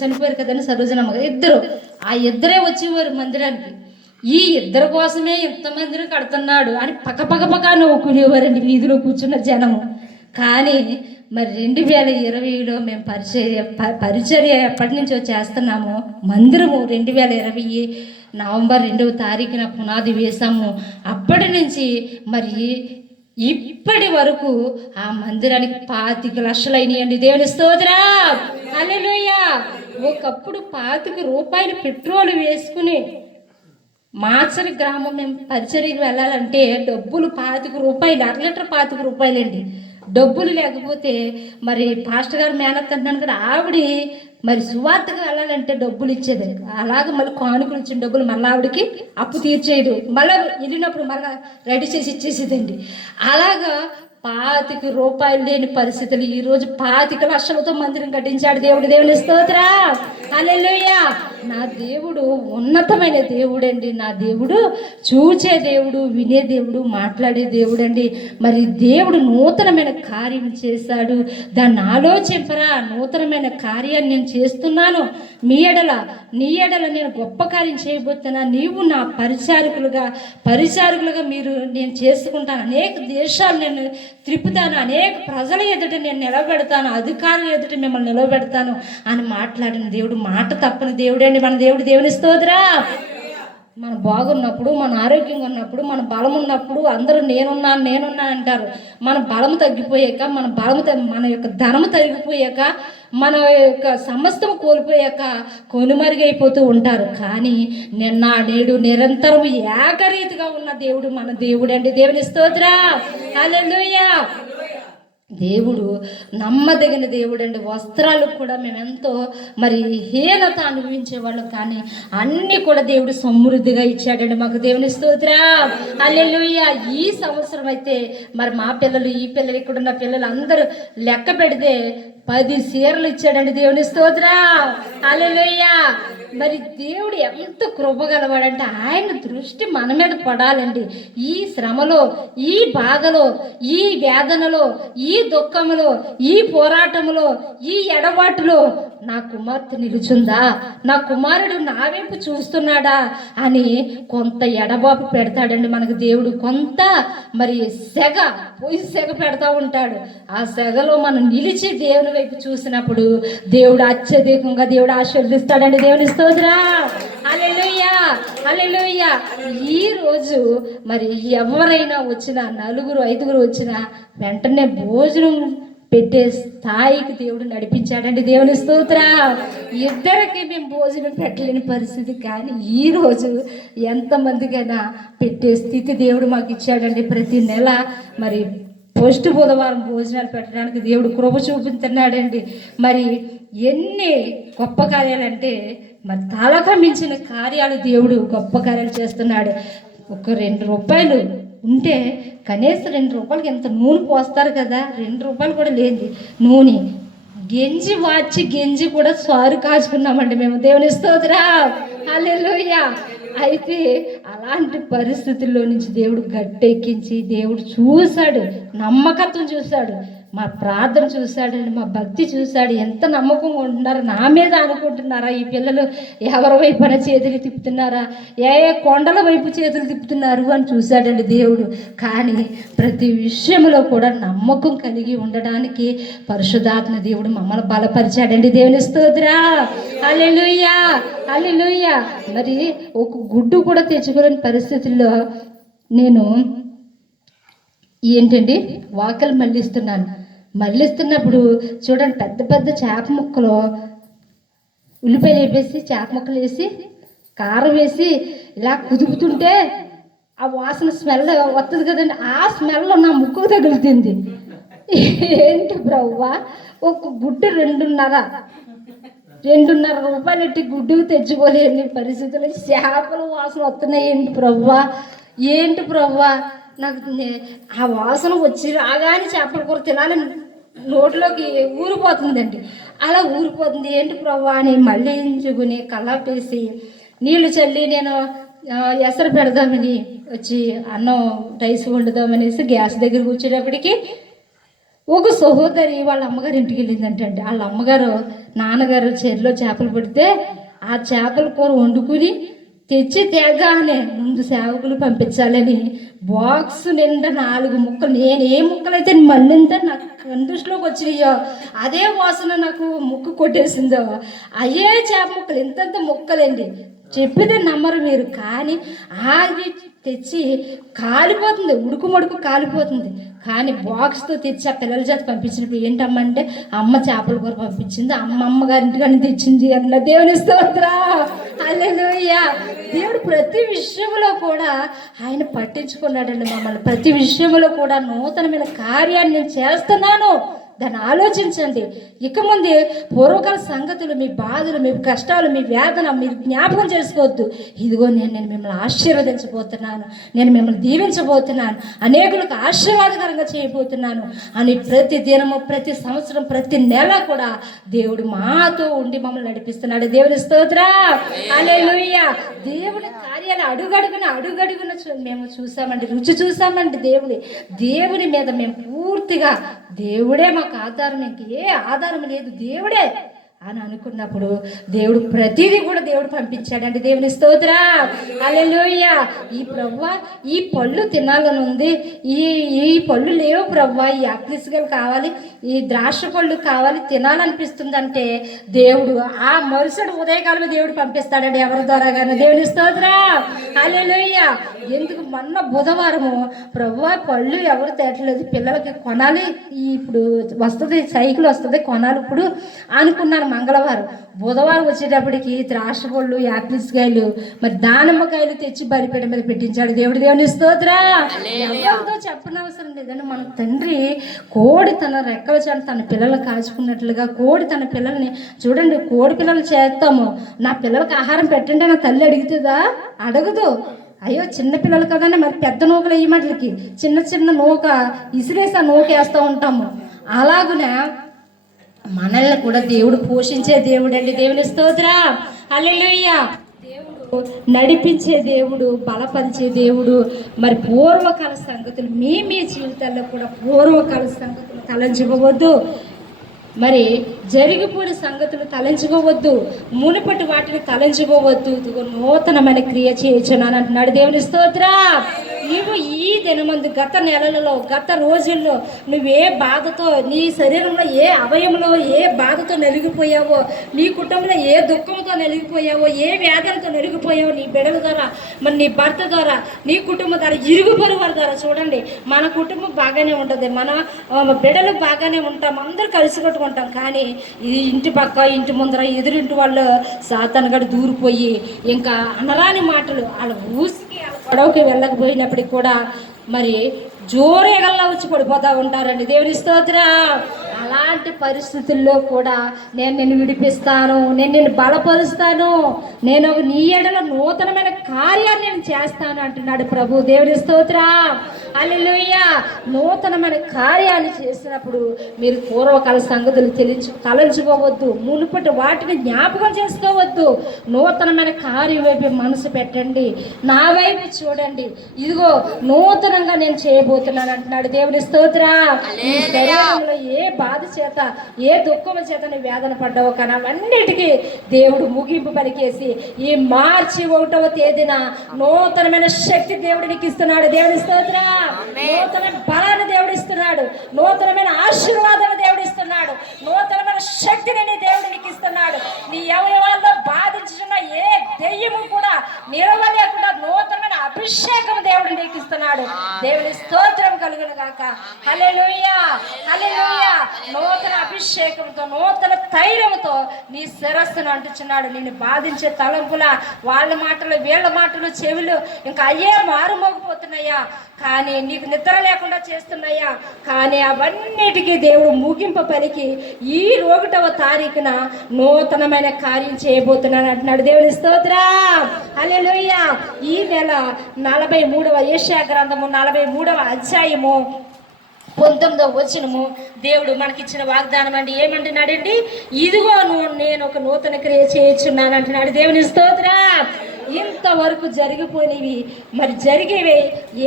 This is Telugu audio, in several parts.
చనిపోయారు కదండి సరోజనమ్మ గారు, ఇద్దరు, ఆ ఇద్దరే వచ్చేవారు మందిరానికి. ఈ ఇద్దరు కోసమే ఇంతమందిని కడుతున్నాడు అని పక్క నవ్వుకునేవారండి వీధిలో కూర్చున్న జనము. కానీ మరి 2020లో మేము పరిచర్య ఎప్పటి నుంచో చేస్తున్నాము. మందిరము 2020 నవంబర్ 2వ తారీఖున పునాది వేసాము. అప్పటి నుంచి మరి ఇప్పటి వరకు ఆ మందిరానికి 25 లక్షలు అయినాయండి. దేవుని స్తోత్రం, హల్లెలూయా. ఒకప్పుడు 25 రూపాయలు పెట్రోల్ వేసుకుని మాచరి గ్రామం మేము పరిచర్యకి వెళ్ళాలంటే డబ్బులు 25 రూపాయలు, 1 లీటర్ 25 రూపాయలండి. డబ్బులు లేకపోతే మరి పాస్టర్ గారు మేనత్ అంటున్నాను కదా, ఆవిడ మరి సువార్తగా వెళ్ళాలంటే డబ్బులు ఇచ్చేది. అలాగే మళ్ళీ కానుకలు ఇచ్చిన డబ్బులు మళ్ళీ ఆవిడకి అప్పు తీర్చేయదు, మళ్ళీ వెళ్ళినప్పుడు మళ్ళీ రెడీ చేసి ఇచ్చేసేదండి. అలాగా 25 రూపాయలు లేని పరిస్థితులు ఈరోజు 25 లక్షలతో మందిరం కట్టించాడు దేవుడు. దేవుని స్తోత్రం, హల్లెలూయా. నా దేవుడు ఉన్నతమైన దేవుడు అండి. నా దేవుడు చూచే దేవుడు, వినే దేవుడు, మాట్లాడే దేవుడు అండి. మరి దేవుడు నూతనమైన కార్యం చేశాడు. దాన్ని ఆలోచింపరా, నూతనమైన కార్యాన్ని నేను చేస్తున్నాను మీ ఎడల, నీ ఎడల నేను గొప్ప కార్యం చేయబోతున్నా. నీవు నా పరిచారకులుగా మీరు నేను చేసుకుంటాను. అనేక దేశాలు నేను త్రిప్పుతాను, అనేక ప్రజల ఎదుట నేను నిలబెడతాను, అధికారుల ఎదుట మిమ్మల్ని నిలబెడతాను అని మాట్లాడిన దేవుడు, మాట తప్పని దేవుడు అండి మన దేవుడు. దేవుని స్తోత్రం. మనం బాగున్నప్పుడు, మన ఆరోగ్యంగా ఉన్నప్పుడు, మన బలం ఉన్నప్పుడు అందరూ నేనున్నాను అంటారు. మన బలము తగ్గిపోయాక, మన యొక్క ధనము తగ్గిపోయాక, మన యొక్క సమస్తం కోల్పోయాక కొనుమరుగైపోతూ ఉంటారు. కానీ నిన్న నేడు నిరంతరం ఏకరీతిగా ఉన్న దేవుడు మన దేవుడు అండి. దేవుని స్తోత్రం, హల్లెలూయా. దేవుడు నమ్మదగిన దేవుడు అండి. వస్త్రాలు కూడా మేము ఎంతో మరి హీనత అనుభవించేవాళ్ళం, కానీ అన్నీ కూడా దేవుడు సమృద్ధిగా ఇచ్చాడండి మాకు. దేవుని స్తోత్రం, హల్లెలూయా. ఈ సంవత్సరం అయితే మరి మా పిల్లలు, ఈ పిల్లలు, ఇక్కడున్న పిల్లలు అందరూ లెక్క పెడితే 10 చీరలు ఇచ్చాడండి. దేవుని స్తోత్రం, హల్లెలూయా. మరి దేవుడు ఎంత కృపగలవాడంటే ఆయన దృష్టి మన మీద పడాలండి. ఈ శ్రమలో, ఈ బాధలో, ఈ వేదనలో, ఈ దుఃఖములో, ఈ పోరాటములో, ఈ ఎడబాటులో నా కుమార్తె నిలుచుందా, నా కుమారుడు నా వైపు చూస్తున్నాడా అని కొంత ఎడబాపు పెడతాడండి మనకు దేవుడు. కొంత మరి సెగ పెడతా ఉంటాడు. ఆ సెగలో మనం నిలిచి దేవుని వైపు చూసినప్పుడు దేవుడు అత్యధికంగా దేవుడు ఆశీర్వదిస్తాడండి. దేవుని స్తోత్రం, హల్లెలూయా, హల్లెలూయా. ఈ రోజు మరి ఎవరైనా వచ్చినా, 4, 5 వచ్చినా వెంటనే భోజనం పెట్టే స్థాయికి దేవుడు నడిపించాడండి. దేవుని స్తోత్రం. ఇద్దరికి మేము భోజనం పెట్టలేని పరిస్థితి, కానీ ఈరోజు ఎంతమందికైనా పెట్టే స్థితి దేవుడు మాకు ఇచ్చాడండి. ప్రతి నెల మరి ఫస్ట్ బుధవారం భోజనాలు పెట్టడానికి దేవుడు కృప చూపించున్నాడండి. మరి ఎన్ని గొప్ప కార్యాలంటే మరి తలకు మించిన కార్యాలు దేవుడు గొప్ప కార్యాలు చేస్తున్నాడు. ఒక 2 రూపాయలు ఉంటే కనీసం 2 రూపాయలకి ఎంత నూనె పోస్తారు కదా, 2 రూపాయలు కూడా లేని నూనె గెంజి కూడా సారు కాచుకున్నామండి మేము. దేవుని స్తోత్రం, హల్లెలూయా. అయితే అలాంటి పరిస్థితుల్లో నుంచి దేవుడు గట్టెక్కించి దేవుడు చూశాడు, నమ్మకత్వం చూశాడు, మా ప్రార్థన చూశాడండి, మా భక్తి చూశాడు. ఎంత నమ్మకంగా ఉంటున్నారో నా మీద అనుకుంటున్నారా ఈ పిల్లలు, ఎవరి వైపున చేతులు తిప్పుతున్నారా, ఏ కొండల వైపు చేతులు తిప్పుతున్నారు అని చూశాడండి దేవుడు. కానీ ప్రతి విషయంలో కూడా నమ్మకం కలిగి ఉండడానికి పరిశుద్ధాత్మ దేవుడు మమ్మల్ని బలపరిచాడండి. దేవుని స్తోత్రం, హల్లెలూయా, హల్లెలూయా. మరి ఒక గుడ్డు కూడా తెచ్చుకోలేని పరిస్థితుల్లో నేను ఏంటండి వాకలు మళ్ళిస్తున్నప్పుడు చూడండి, పెద్ద చేప ముక్కలు ఉల్లిపాయలు వేసి, చేప ముక్కలు వేసి, కారం వేసి ఇలా కుదుపుతుంటే ఆ వాసన స్మెల్ వస్తుంది కదండి. ఆ స్మెల్ నా ముక్కుకు తగులుతుంది. ఏంటి బ్రవ్వా, ఒక గుడ్డు 2.5 రూపాయలు ఎట్టి గుడ్డుకు తెచ్చుకోలేని పరిస్థితులు చేపల వాసన వస్తున్నాయి. ఏంటి ప్రవ్వా నాకు ఆ వాసన వచ్చి రాగానే చేపల కూర తినాలని నోట్లోకి ఊరిపోతుందండి. అలా ఊరిపోతుంది. ఏంటి ప్రవ్వా అని మళ్ళీ ఎంచుకుని కల్లాపేసి నీళ్లు చల్లి నేను ఎసరు పెడదామని వచ్చి అన్నం రైస్ వండుదామనేసి గ్యాస్ దగ్గర కూర్చేటప్పటికి ఒక సహోదరి వాళ్ళ అమ్మగారి ఇంటికి వెళ్ళిందంటే వాళ్ళ అమ్మగారు నాన్నగారు చెరులో చేపలు పడితే ఆ చేపల కూర వండుకుని తెచ్చి తేగానే ముందు సేవకులు పంపించాలని బాక్స్ నిండా 4 ముక్కలు, నేను ఏ ముక్కలైతే మళ్ళీంత నాకు కందులోకి వచ్చినాయో అదే వాసన నాకు ముక్కు కొట్టేసిందో అయ్యే చేప ముక్కలు ఇంతంత ముక్కలండి. చెప్పితే నమ్మరు మీరు, కానీ అది తెచ్చి కాలిపోతుంది, ఉడుకు కాలిపోతుంది. కానీ బాక్స్తో తెచ్చి ఆ పిల్లల చేత పంపించినప్పుడు ఏంటమ్మా అంటే అమ్మ చేపల కూర పంపించింది, అమ్మగారింటికాని తెచ్చింది అన్న. దేవుని స్తోత్రం, హల్లెలూయా. దేవుడు ప్రతి విషయంలో కూడా ఆయన పట్టించుకున్నాడండి మమ్మల్ని. ప్రతి విషయంలో కూడా నూతనమైన కార్యాన్ని నేను చేస్తున్నాను, దాన్ని ఆలోచించండి. ఇక ముందే పూర్వకాల సంగతులు, మీ బాధలు, మీ కష్టాలు, మీ వేదన మీరు జ్ఞాపకం చేసుకోవద్దు. ఇదిగో నేను మిమ్మల్ని ఆశీర్వదించబోతున్నాను, నేను మిమ్మల్ని దీవించబోతున్నాను, అనేకులకు ఆశీర్వాదకరంగా చేయబోతున్నాను అని ప్రతి దినము, ప్రతి సంవత్సరం, ప్రతి నెల కూడా దేవుడు మాతో ఉండి మమ్మల్ని నడిపిస్తున్నాడు. దేవుని స్తోత్రం, హల్లెలూయా. దేవుని కార్యాలు అడుగడుగున మేము చూసామండి, రుచి చూసామండి. దేవుని మీద మేము పూర్తిగా దేవుడే మాకు ఆధారం, ఇంక ఏ ఆధారం లేదు, దేవుడే అని అనుకున్నప్పుడు దేవుడు ప్రతిదీ కూడా దేవుడు పంపించాడండి. దేవుని స్తోత్రం, హల్లెలూయా. ఈ ప్రవ్వా ఈ పళ్ళు తినాలని ఉంది, ఈ పళ్ళు లేవు ప్రవ్వా, ఈ యాపిల్స్గలు కావాలి, ఈ ద్రాక్ష పళ్ళు కావాలి, తినాలనిపిస్తుంది అంటే దేవుడు ఆ మరుసటి ఉదయకాలమే దేవుడు పంపిస్తాడండి, ఎవరి ద్వారా కానీ. దేవుని స్తోత్రం, హల్లెలూయా. ఎందుకు మొన్న బుధవారము ప్రవ్వా పళ్ళు ఎవరు తేటలేదు, పిల్లలకి కొనాలి, ఇప్పుడు వస్తుంది సైకిల్ వస్తుంది కొనాలి ఇప్పుడు అనుకున్నాను. మంగళవారం, బుధవారం వచ్చేటప్పటికి ద్రాక్ష పళ్ళు, యాపిల్స్ కాయలు, మరి దానిమ్మకాయలు తెచ్చి బలిపీఠ మీద పెట్టించాడు దేవుడు. దేవుని స్తోత్రం. ఎవరితో చెప్పనవసరం లేదండి. మన తండ్రి కోడి తన రెక్కల చాటు తన పిల్లలు కాచుకున్నట్లుగా కోడి తన పిల్లల్ని చూడండి, కోడి పిల్లలు చేస్తాము, నా పిల్లలకి ఆహారం పెట్టండి నా తల్లి అడుగుతుందా? అడగదు. అయ్యో చిన్నపిల్లలు కదండి, మరి పెద్ద నూకలు వేయమాటలకి చిన్న నూక ఇసిరేసి ఆ నూక వేస్తూ ఉంటాము. అలాగునే మనల్ని కూడా దేవుడు పోషించే దేవుడు అండి. దేవుని స్తోత్రం, హల్లెలూయా. దేవుడు నడిపించే దేవుడు, బలపరిచే దేవుడు. మరి పూర్వకాల సంగతులు మీ జీవితాల్లో కూడా పూర్వకాల సంగతులు తలంచుకోవద్దు, మరి జరిగిపోయిన సంగతులు తలంచుకోవద్దు, మునుపటి వాటిని తలంచుకోవద్దు. ఇదిగో నూతనమైన క్రియ చేయొచ్చున్నాను అంటున్నాడు. దేవుని స్తోత్రం. నువ్వు ఈ దినమందు, గత నెలలలో, గత రోజుల్లో నువ్వే బాధతో, నీ శరీరంలో ఏ అవయంలో ఏ బాధతో నలిగిపోయావో, నీ కుటుంబంలో ఏ దుఃఖంతో నలిగిపోయావో, ఏ వేదనతో నలిగిపోయావో, నీ బిడ్డల ద్వారా, మరి నీ భర్త ద్వారా, నీ కుటుంబం ద్వారా, ఇరుగు పొరుగు వారి ద్వారా. చూడండి, మన కుటుంబం బాగానే ఉంటుంది, మన బిడ్డలు బాగానే ఉంటాం, అందరూ కలిసి కొట్టుకుంటాం. కానీ ఈ ఇంటి పక్క, ఇంటి ముందర, ఎదురింటి వాళ్ళు సాతానుగాడు దూరిపోయి ఇంకా అనరాని మాటలు వాళ్ళ ఊసికి గొడవకి వెళ్ళకపోయినప్పటికి కూడా మరి జోరేగల్లా వచ్చి పడిపోతూ ఉంటారండి. దేవుని స్తోత్రం. అలాంటి పరిస్థితుల్లో కూడా నేను నిన్ను విడిపిస్తాను, నేను నిన్ను బలపరుస్తాను, నేను నీ ఎడల నూతనమైన కార్యాన్ని నేను చేస్తాను అంటున్నాడు ప్రభు. దేవుని స్తోత్రం, హల్లెలూయా. నూతనమైన కార్యాన్ని చేసినప్పుడు మీరు పూర్వకాల సంగతులు తలంచుకోవద్దు, మునుపటి వాటిని జ్ఞాపకం చేసుకోవద్దు. నూతనమైన కార్యం వైపు మనసు పెట్టండి, నా వైపు చూడండి, ఇదిగో నూతనంగా నేను చేయబోతున్నాను అంటున్నాడు. దేవుని స్తోత్రం. ఈ శరీరంలో ఏ బాధ చేత, ఏ దుఃఖం చేత నువ్వు వేదన పడ్డావో కానీ అవన్నిటికీ దేవుడు ముగింపు పలికేసి ఈ మార్చి 1వ తేదీన నూతనమైన శక్తి దేవుడు నీకు ఇస్తున్నాడు. దేవుని స్తోత్రం. నూతన బలాన్ని దేవుడు ఇస్తున్నాడు, నూతనమైన ఆశీర్వాదాన్ని దేవుడు ఇస్తున్నాడు, నూతనమైన శక్తిని నీ దేవుడు నీకు ఇస్తున్నాడు. నీ అవయవాల్లో బాధించున్న ఏ దెయ్యము కూడా నిలవలేకుండా నూతనమైన అభిషేకం దేవుడు నీకు ఇస్తున్నాడు. దేవుని స్తోత్రం కలుగును గాక. హల్లెలూయా, హల్లెలూయా. నూతన అభిషేకంతో, నూతన తైలంతో నీ శిరస్సును అంటుచున్నాడు. నిన్ను బాధించే తలంపుల, వాళ్ళ మాటలు, వీళ్ళ మాటలు చెవులు ఇంకా అయ్యే మారుమోగిపోతున్నాయా, కానీ నీకు నిద్ర లేకుండా చేస్తున్నాయా, కానీ అవన్నిటికీ దేవుడు ముగింపు పలికి ఈ 1వ తారీఖున నూతనమైన కార్యం చేయబోతున్నాను అంటున్నాడు. దేవుని స్తోత్రం, హల్లెలూయా. ఈ నెల 43వ యెషయా గ్రంథము 43వ అధ్యాయము 19వ వచనము దేవుడు మనకిచ్చిన వాగ్దానం అండి. ఏమంటున్నాడండి? ఇదిగో నేను ఒక నూతన క్రియ చేయుచున్నాను అంటున్నాడు. దేవుని స్తోత్రం. ఇంతవరకు జరిగిపోయినవి మరి జరిగేవి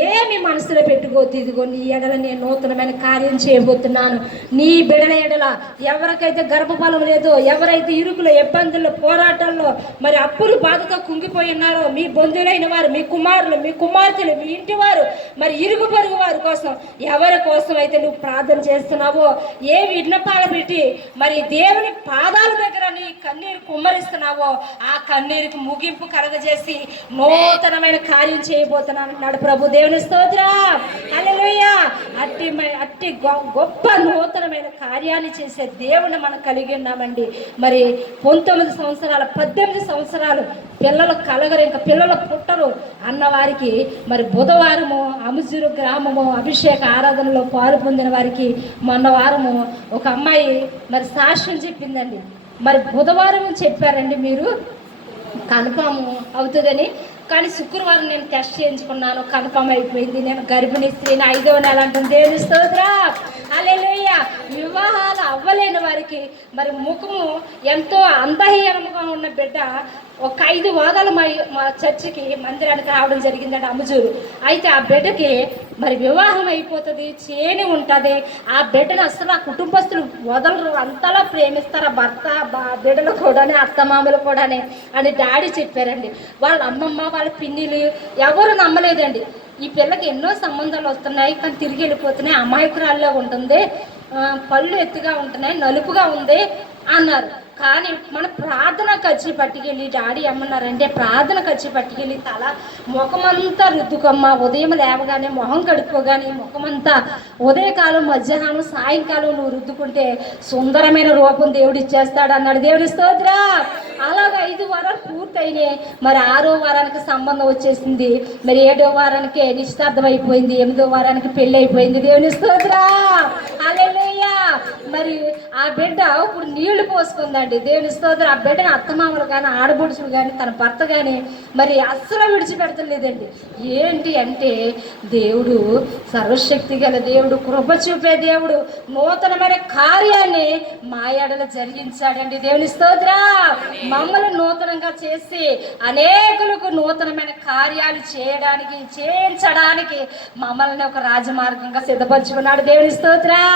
ఏమి మనసులో పెట్టుకోవద్దు. ఇదిగో నీ ఎడల నేను నూతనమైన కార్యం చేయబోతున్నాను. నీ బిడల ఎడల ఎవరికైతే గర్భఫలం లేదో, ఎవరైతే ఇరుకులో, ఇబ్బందుల్లో, పోరాటాల్లో మరి అప్పులు బాధతో కుంగిపోయి ఉన్నారో, మీ బంధువులైన వారు, మీ కుమారులు, మీ కుమార్తెలు, మీ ఇంటి వారు, మరి ఇరుగు పొరుగు వారి కోసం, ఎవరి కోసం అయితే నువ్వు ప్రార్థన చేస్తున్నావో, ఏ విన్నపాలు పెట్టి మరి దేవుని పాదాల దగ్గర నీ కన్నీరు కుమ్మరిస్తున్నావో, ఆ కన్నీరుకి ముగింపు కలగజేసి నూతనమైన కార్యం చేయబోతున్నాను ప్రభు. దేవుని స్తోత్రం, హల్లెలూయా. అట్టి గొప్ప నూతనమైన కార్యాన్ని చేసే దేవుని మనం కలిగి ఉన్నామండి. మరి 19 సంవత్సరాలు, 18 సంవత్సరాలు పిల్లలు కలగరు, ఇంకా పిల్లలు పుట్టరు అన్న వారికి మరి బుధవారము అముజూరు గ్రామము అభిషేక ఆరాధనలో పాలు పొందిన వారికి మొన్న వారము ఒక అమ్మాయి మరి సాక్ష్యం చెప్పిందండి. మరి బుధవారం చెప్పారండి మీరు కన్ఫామ్ అవుతుందని, కానీ శుక్రవారం నేను టెస్ట్ చేయించుకున్నాను, కన్ఫామ్ అయిపోయింది. నేను గర్భిణీ స్త్రీని, 5వ నెల అంటుంది. దేవుని స్తోత్రం, హల్లెలూయా. వివాహాలు అవ్వలేని వారికి మరి ముఖము ఎంతో అందహీనంగా ఉన్న బిడ్డ ఒక 5 వారాలు మా చర్చికి మందిరానికి రావడం జరిగిందండి అమ్ముజూరు. అయితే ఆ బిడ్డకి మరి వివాహం అయిపోతుంది, చేని ఉంటుంది. ఆ బిడ్డను అసలు ఆ కుటుంబస్తులు వదలరు, అంతలా ప్రేమిస్తారు. ఆ భర్త బిడ్డలు కూడానే, అత్తమామలు కూడానే అని డాడీ చెప్పారండి. వాళ్ళ అమ్మమ్మ, వాళ్ళ పిన్నిలు ఎవరు నమ్మలేదండి. ఈ పిల్లకి ఎన్నో సంబంధాలు వస్తున్నాయి, కానీ తిరిగి వెళ్ళిపోతున్నాయి, అమాయకురాల్లో ఉంటుంది, పళ్ళు ఎత్తుగా ఉంటున్నాయి, నలుపుగా ఉంది అన్నారు. కానీ మన ప్రార్థన ఖర్చు పట్టుకెళ్ళి డాడీ ఏమన్నారంటే, ప్రార్థన ఖర్చు పట్టుకెళ్ళి తల ముఖమంతా రుద్దుకోమ్మ, ఉదయం లేవగానే మొహం కడుక్కోగానే ముఖమంతా ఉదయకాలం, మధ్యాహ్నం, సాయంకాలం నువ్వు రుద్దుకుంటే సుందరమైన రూపం దేవుడు ఇచ్చేస్తాడు అన్నాడు. దేవుడి స్తోత్రం. అలాగ 5 వారాలు పూర్తయినాయి. మరి 6వ వారానికి సంబంధం వచ్చేసింది. మరి 7వ వారానికి నిశ్చితార్థం అయిపోయింది. 8వ వారానికి పెళ్ళి అయిపోయింది. దేవుని స్తోత్రం, హల్లెలూయా. మరి ఆ బిడ్డ ఇప్పుడు నీళ్లు పోసుకుందండి. దేవుని స్తోత్రం. ఆ బిడ్డని అత్తమామలు కానీ, ఆడబొడుచులు కానీ, తన భర్త కానీ మరి అస్సలు విడిచిపెడతలేదండి. ఏంటి అంటే, దేవుడు సర్వశక్తి గల దేవుడు, కృప చూపే దేవుడు నూతనమైన కార్యాన్ని మా ఎడల జరిగించాడండి. దేవుని స్తోత్రం. మమ్మల్ని నూతనంగా చేసి అనేకులకు నూతనమైన కార్యాలు చేయడానికి, చేయించడానికి మమ్మల్ని ఒక రాజమార్గంగా సిద్ధపరచుకున్నాడు. దేవుని స్తోత్రం,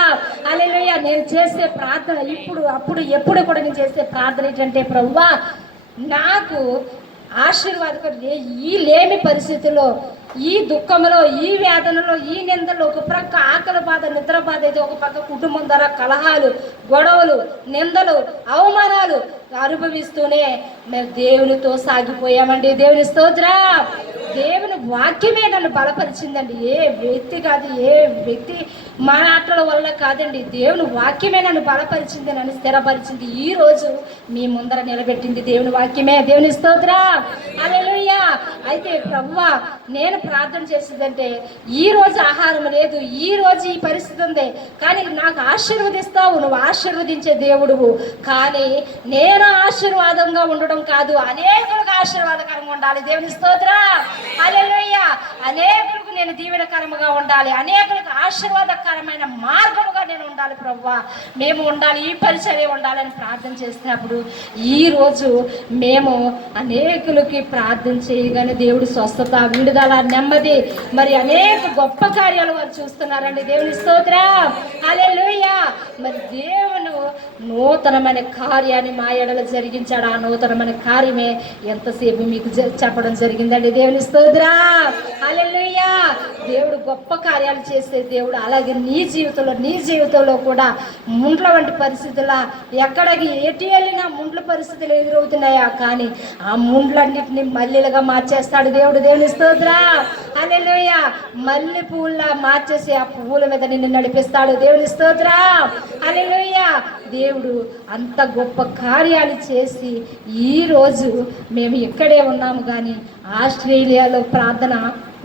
హల్లెలూయా. నేను చేసే ప్రార్థన ఎప్పుడు కూడా నేను చేసే ప్రార్థన ఏంటంటే, ప్రభువా నాకు ఆశీర్వాదకరు ఈ లేమి పరిస్థితుల్లో, ఈ దుఃఖంలో, ఈ వేదనలో, ఈ నిందలో, ఒక ప్రక్క ఆకలి బాధ, నిద్ర బాధ అయితే, ఒక పక్క కుటుంబం ద్వారా కలహాలు, గొడవలు, నిందలు, అవమానాలు అనుభవిస్తూనే మేము దేవునితో సాగిపోయామండి. దేవుని స్తోత్రం. దేవుని వాక్యమే నన్ను బలపరిచిందండి. ఏ వ్యక్తి మాటల వల్ల కాదండి, దేవుని వాక్యమే నన్ను బలపరిచింది, నన్ను స్థిరపరిచింది. ఈరోజు మీ ముందర నిలబెట్టింది దేవుని వాక్యమే. దేవుని స్తోత్రం, హల్లెలూయా. అయితే ప్రభువా నేను ప్రార్థన చేసేదంటే, ఈరోజు ఆహారం లేదు, ఈరోజు ఈ పరిస్థితి ఉంది, కానీ నాకు ఆశీర్వదిస్తావు, నువ్వు ఆశీర్వదించే దేవుడువు. కానీ నేను ఆశీర్వాదంగా ఉండడం కాదు, అనేకులకు ఆశీర్వాదకరంగా ఉండాలి. దేవుని స్తోత్రం, హల్లెలూయా. అనేకులకు నేను దీవెనకరముగా ఉండాలి, అనేకులకు ఆశీర్వాదకరమైన మార్గముగా నేను ఉండాలి. ప్రభువా మేము ఉండాలి, ఈ పరిచర్య ఉండాలని ప్రార్థన చేసినప్పుడు ఈరోజు మేము అనేకులకి ప్రార్థన చేయగానే దేవుడు స్వస్థత, విడుదల, నెమ్మది, మరి అనేక గొప్ప కార్యాలు వారు చూస్తున్నారండి. దేవుని స్తోత్రం, హల్లెలూయా. మరి దేవుడు నూతనమైన కార్యాన్ని మా ఎడల జరిగించాడు. ఆ నూతనమైన కార్యమే ఎంతసేపు మీకు చెప్పడం జరిగిందండి. దేవుని స్తోత్రం, హల్లెలూయా. దేవుడు గొప్ప కార్యాలు చేసే దేవుడు. అలాగే నీ జీవితంలో కూడా ముండ్ల వంటి పరిస్థితుల, ఎక్కడికి ఎటు వెళ్ళినా ముండ్ల పరిస్థితులు ఎదురవుతున్నాయా, కానీ ఆ ముండ్లన్నింటినీ మల్లెలుగా మార్చేస్తాడు దేవుడు. దేవుని స్తోత్రం, హల్లెలూయా. మల్లె పువ్వులా మార్చేసి ఆ పువ్వుల మీద నిన్ను నడిపిస్తాడు. దేవుని స్తోత్రం, హల్లెలూయా. దేవుడు అంత గొప్ప కార్యాలు చేసి ఈరోజు మేము ఇక్కడే ఉన్నాము. కానీ ఆస్ట్రేలియాలో ప్రార్థన,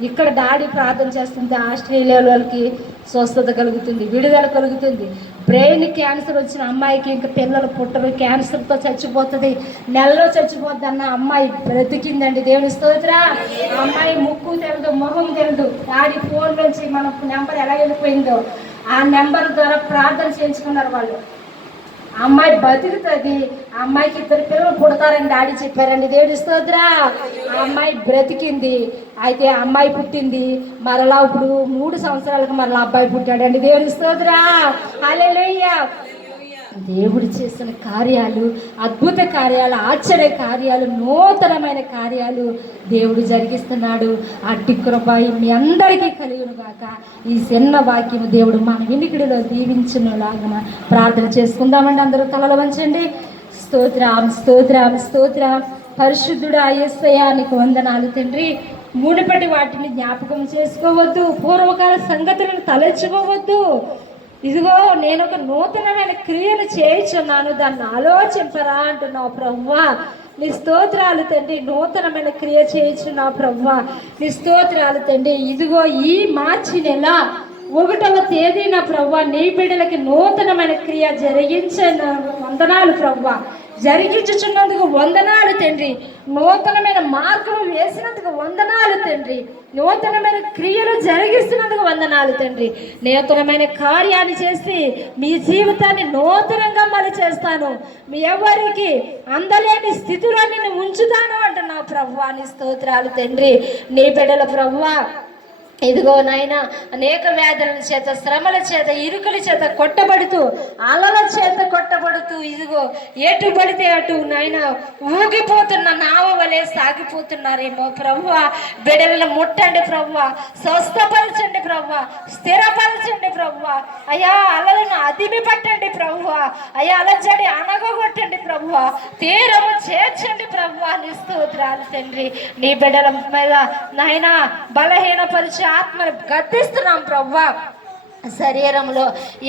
ఇక్కడ డాడీ ప్రార్థన చేస్తుంది, ఆస్ట్రేలియాలోకి స్వస్థత కలుగుతుంది, విడుదల కలుగుతుంది. బ్రెయిన్ క్యాన్సర్ వచ్చిన అమ్మాయికి ఇంకా పిల్లలు పుట్టరు, క్యాన్సర్తో చచ్చిపోతుంది, నెలలో చచ్చిపోద్ది అన్న అమ్మాయి బ్రతికిందండి. దేవుని స్తోత్రం. అమ్మాయి ముక్కు తెలియదు, మొహం తెలియదు. డాడీ ఫోన్ నుంచి మన నెంబర్ ఎలా వెళ్ళిపోయిందో ఆ నెంబర్ ద్వారా ప్రార్థన చేయించుకున్నారు వాళ్ళు. ఆ అమ్మాయి బతుకుతుంది, ఆ అమ్మాయికి 2 పిల్లలు పుడతారని డాడీ చెప్పారండి. దేవుడి స్తోత్రా. ఆ అమ్మాయి బ్రతికింది. అయితే ఆ అమ్మాయి పుట్టింది, మరలా ఇప్పుడు 3 సంవత్సరాలకు మరలా అబ్బాయి పుట్టాడండి. దేవుడి స్తోత్రా. హల్లెలూయా. దేవుడు చేసిన కార్యాలు, అద్భుత కార్యాలు, ఆశ్చర్య కార్యాలు, నూతనమైన కార్యాలు దేవుడు జరిగిస్తున్నాడు. అట్టి కృప మీ అందరికీ కలుగును గాక. ఈ చిన్న వాక్యం దేవుడు మన వినికిడిలో దీవించునులాగా ప్రార్థన చేసుకుందామండి. అందరూ తలలు వంచండి. స్తోత్రం, స్తోత్రం, స్తోత్రం. పరిశుద్ధుడా యేసయ్యా నీకు వందనాలు తండ్రి. మునుపటి వాటిని జ్ఞాపకం చేసుకోవద్దు, పూర్వకాల సంగతులను తలచుకోవద్దు. ఇదిగో నేను ఒక నూతనమైన క్రియను చేయించున్నాను, దాన్ని ఆలోచింపరా అంటున్నావు ప్రభువా. నీ స్తోత్రాలు తండ్రి. నూతనమైన క్రియ చేయించున్నావు ప్రభువా. నీ స్తోత్రాలు తండ్రి. ఇదిగో ఈ మార్చి నెల 1వ తేదీన ప్రభువా నీ బిడ్డలకి నూతనమైన క్రియ జరిగించిన వందనాలు ప్రభువా. జరిగించుచున్నందుకు వందనాలు తండ్రి. నూతనమైన మార్గం వేసినందుకు వందనాలు తండ్రి. నూతనమైన క్రియలు జరిగిస్తున్నందుకు వందనాలు తండ్రి. నూతనమైన కార్యాన్ని చేసి మీ జీవితాన్ని నూతనంగా మళ్ళీ చేస్తాను, మీ ఎవరికి అందలేని స్థితిలో నేను ఉంచుతాను అంటున్నావు ప్రభువా. నీ స్తోత్రాలు తండ్రి. నీ బిడ్డల ప్రభువా ఇదిగో నాయన అనేక వ్యాధుల చేత, శ్రమల చేత, ఇరుకుల చేత కొట్టబడుతూ, అలల చేత కొట్టబడుతూ, ఇదిగో ఎటు పడితే అటు నాయన ఊగిపోతున్న నావ వలె సాగిపోతున్నారేమో ప్రభువా. బిడ్డలను ముట్టండి ప్రభువా, స్వస్థపరచండి ప్రభువా, స్థిరపరచండి ప్రభువా. అయ్యా అలలను అదిమి పట్టండి ప్రభువా. అయ్యా అలజడి అనగొట్టండి ప్రభువా, తీరము చేర్చండి ప్రభువా. నీ స్తోత్రాలు తండ్రి. నీ బిడ్డల మీద నాయన బలహీనపరిచే ఆత్మను గద్దిస్తున్నాం ప్రభువా. శరీరంలో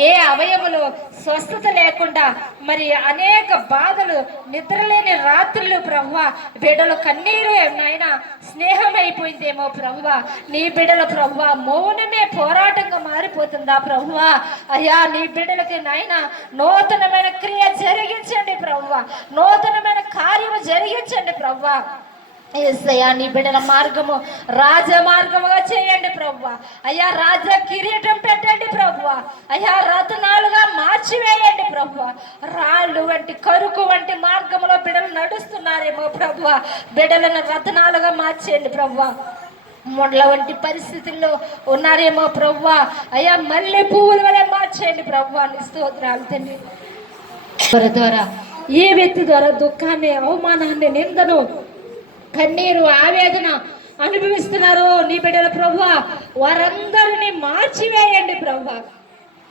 ఏ అవయములో స్వస్థత లేకుండా మరి అనేక బాధలు, నిద్రలేని రాత్రులు ప్రభువా. బిడ్డలు కన్నీరు నాయన స్నేహం అయిపోయిందేమో ప్రభువా. నీ బిడ్డల ప్రభువా మౌనమే పోరాటంగా మారిపోతుందా ప్రభువా. అయ్యా నీ బిడ్డలకి నాయన నూతనమైన క్రియ జరిగించండి ప్రభువా. నూతనమైన కార్యము జరిగించండి ప్రభువా. యేసయ్యా నీ బిడ్డల మార్గము రాజమార్గముగా చేయండి ప్రభువా. అయ్యా రాజ కిరీటం పెట్టండి ప్రభువా. అయ్యా రత్నాలుగా మార్చివేయండి ప్రభువా. రాళ్ళు వంటి, కరుకు వంటి మార్గంలో బిడ్డలు నడుస్తున్నారేమో ప్రభువా. బిడ్డలను రత్నాలుగా మార్చేయండి ప్రభువా. మొండ్ల వంటి పరిస్థితుల్లో ఉన్నారేమో ప్రభువా. అయ్యా మల్లె పువ్వుల వలె మార్చేయండి ప్రభువా. నీ స్తోత్రాలు తండ్రి. ద్వారా ఏ వ్యక్తి ద్వారా దుఃఖాన్ని, అవమానాన్ని, నిందను, కన్నీరు, ఆవేదన అనుభవిస్తున్నారో నీ బిడ్డల ప్రభువా వారందరినీ మార్చివేయండి ప్రభువా.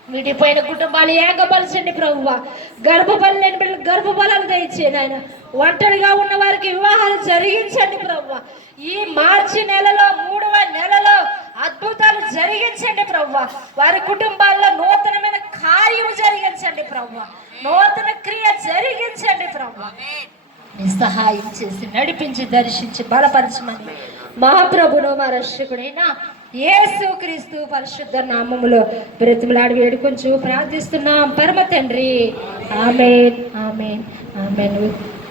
విడిపోయిన కుటుంబాలు ఏకపరచండి ప్రభువా. గర్భఫలం లేని బిడ్డలు గర్భఫలాలు దయచేయండి ఆయన. ఒంటరిగా ఉన్న వారికి వివాహాలు జరిగించండి ప్రభువా. ఈ మార్చి నెలలో 3వ నెలలో అద్భుతాలు జరిగించండి ప్రభువా. వారి కుటుంబాల్లో నూతనమైన కార్యము జరిగించండి ప్రభువా. నూతన క్రియ జరిగించండి ప్రభువా. సహాయం చేసి నడిపించి, దర్శించి, బలపరచమని మహాప్రభును మా రక్షకుడైన యేసుక్రీస్తు పరిశుద్ధ నామములో బ్రతిమలాడి వేడుకొంచు ప్రార్థిస్తున్నాం పరమ తండ్రి. ఆమేన్, ఆమేన్, ఆమేన్.